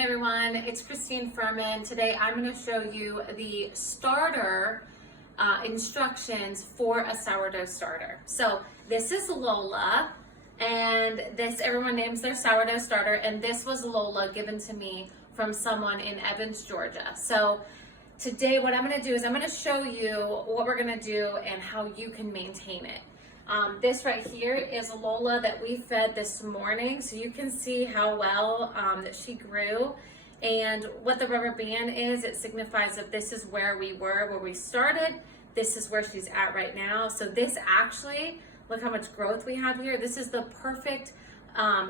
Hey everyone, it's Christine Furman. Today I'm going to show you the starter instructions for a sourdough starter. So this is Lola, and this everyone names their sourdough starter, and this was Lola given to me from someone in Evans, Georgia. So today what I'm going to do is I'm going to show you what we're going to do and how you can maintain it. This right here is Lola that we fed this morning, so you can see how well that she grew. And what the rubber band is, it signifies that this is where we were, where we started. This is where she's at right now. So this actually, look how much growth we have here. This is the perfect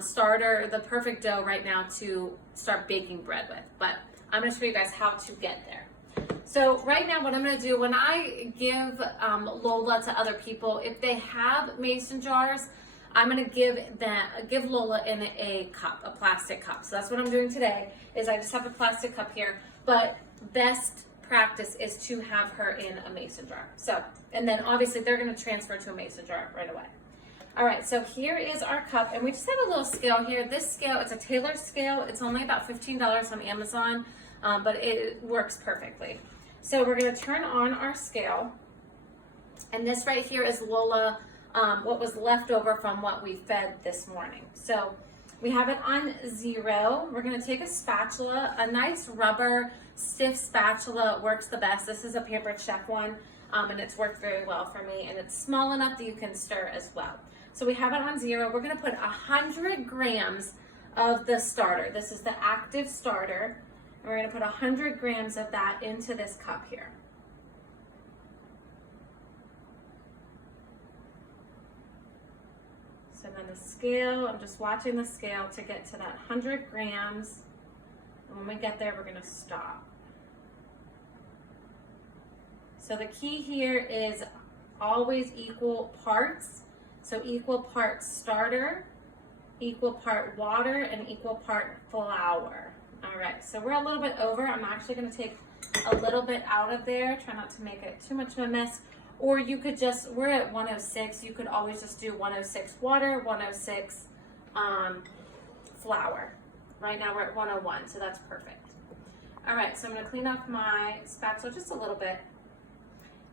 starter, the perfect dough right now to start baking bread with. But I'm going to show you guys how to get there. So right now what I'm going to do, when I give Lola to other people, if they have mason jars, I'm going to give Lola in a cup, a plastic cup. So that's what I'm doing today, is I just have a plastic cup here. But best practice is to have her in a mason jar. So, and then obviously they're going to transfer to a mason jar right away. All right, so here is our cup, and we just have a little scale here. This scale, it's a Taylor scale. It's only about $15 on Amazon, but it works perfectly. So we're going to turn on our scale, and this right here is Lola, what was left over from what we fed this morning. So we have it on 0. We're going to take a spatula, a nice rubber stiff spatula works the best. This is a Pampered Chef one, and it's worked very well for me, and it's small enough that you can stir as well. So we have it on 0. We're going to put 100 grams of the starter. This is the active starter. And we're going to put 100 grams of that into this cup here. So then the scale, I'm just watching the scale to get to that 100 grams. And when we get there, we're going to stop. So the key here is always equal parts. So equal part starter, equal part water, and equal part flour. All right, so we're a little bit over. I'm actually going to take a little bit out of there. Try not to make it too much of a mess. Or you could just, we're at 106. You could always just do 106 water, 106 flour. Right now we're at 101, so that's perfect. All right, so I'm going to clean off my spatula just a little bit.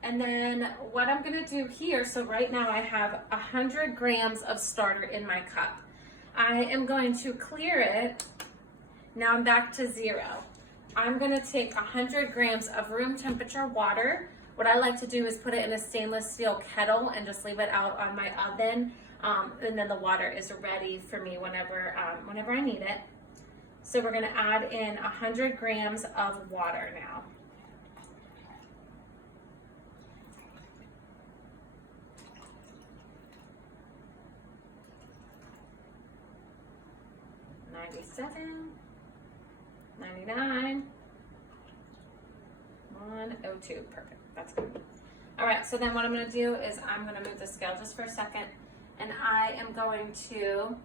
And then what I'm going to do here, so right now I have 100 grams of starter in my cup. I am going to clear it. Now I'm back to 0. I'm going to take 100 grams of room temperature water. What I like to do is put it in a stainless steel kettle and just leave it out on my oven. And then the water is ready for me whenever I need it. So we're going to add in 100 grams of water now. $97, $99, $102, perfect, that's good. All right, so then what I'm gonna do is I'm gonna move the scale just for a second, and I am going to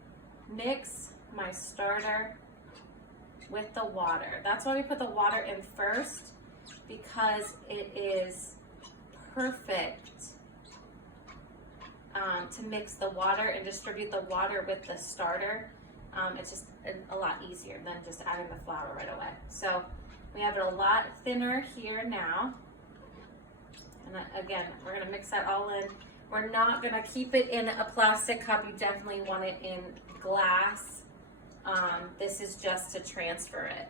mix my starter with the water. That's why we put the water in first, because it is perfect to mix the water and distribute the water with the starter. It's just a lot easier than just adding the flour right away. So we have it a lot thinner here now. And again, we're going to mix that all in. We're not going to keep it in a plastic cup. You definitely want it in glass. This is just to transfer it.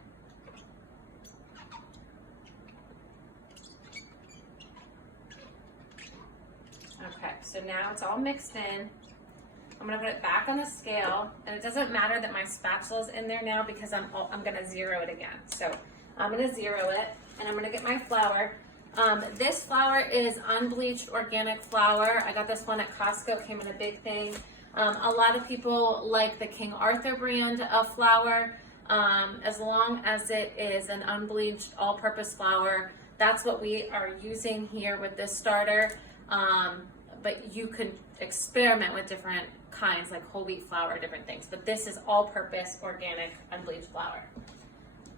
Okay, so now it's all mixed in. I'm gonna put it back on the scale, and it doesn't matter that my spatula's in there now because I'm gonna 0 it again. So I'm gonna 0 it, and I'm gonna get my flour. This flour is unbleached organic flour. I got this one at Costco, it came in a big thing. A lot of people like the King Arthur brand of flour. As long as it is an unbleached all-purpose flour, that's what we are using here with this starter. But you could experiment with different kinds, like whole wheat flour, different things. But this is all-purpose, organic, unbleached flour.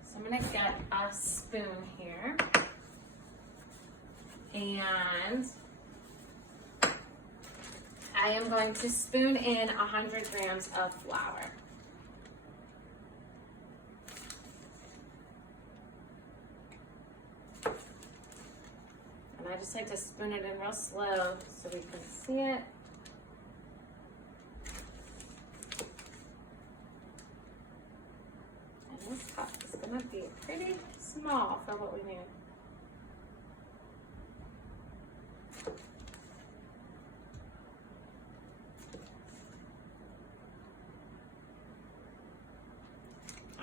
So I'm gonna get a spoon here. And I am going to spoon in 100 grams of flour. I just like to spoon it in real slow so we can see it. And this cup is going to be pretty small for what we need.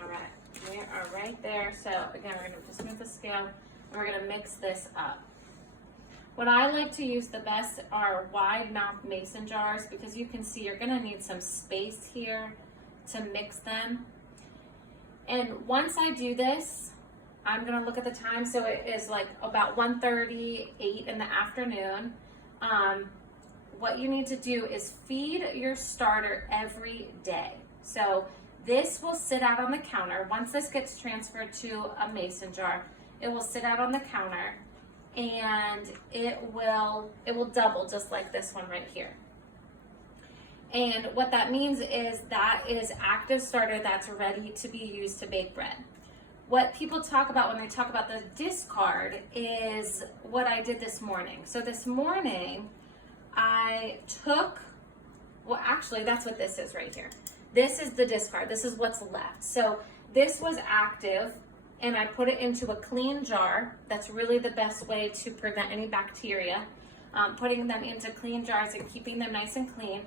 All right, we are right there. So again, we're going to just move the scale and we're going to mix this up. What I like to use the best are wide mouth mason jars because you can see you're going to need some space here to mix them. And once I do this, I'm going to look at the time. So it is like about 1:38 in the afternoon. What you need to do is feed your starter every day. So this will sit out on the counter. Once this gets transferred to a mason jar, it will sit out on the counter and it will double just like this one right here. And what that means is that is active starter that's ready to be used to bake bread. What people talk about when they talk about the discard is what I did this morning. So this morning I took, well actually that's what this is right here. This is the discard, this is what's left. So this was active and I put it into a clean jar. That's really the best way to prevent any bacteria. Putting them into clean jars and keeping them nice and clean.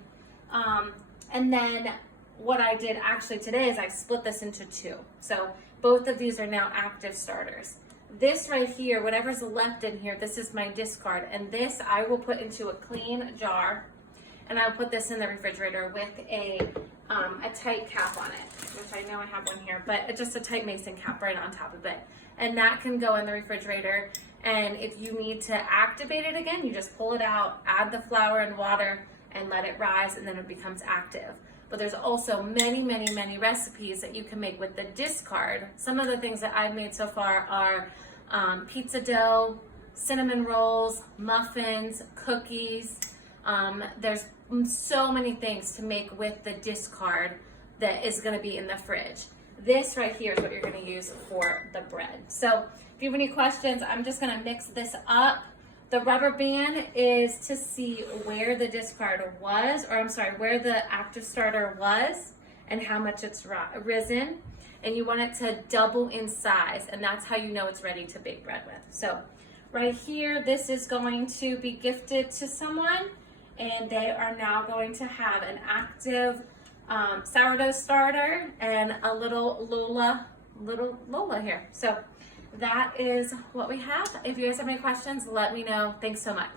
And then what I did actually today is I split this into two. So both of these are now active starters. This right here, whatever's left in here, this is my discard. And this I will put into a clean jar and I'll put this in the refrigerator with a tight cap on it, which I know I have one here, but just a tight mason cap right on top of it. And that can go in the refrigerator. And if you need to activate it again, you just pull it out, add the flour and water, and let it rise, and then it becomes active. But there's also many, many, many recipes that you can make with the discard. Some of the things that I've made so far are pizza dough, cinnamon rolls, muffins, cookies. There's so many things to make with the discard that is going to be in the fridge. This right here is what you're going to use for the bread. So if you have any questions, I'm just going to mix this up. The rubber band is to see where the discard was, or I'm sorry, where the active starter was and how much it's risen. And you want it to double in size, and that's how you know it's ready to bake bread with. So right here, this is going to be gifted to someone, and they are now going to have an active sourdough starter and a little Lola here. So that is what we have. If you guys have any questions, let me know. Thanks so much.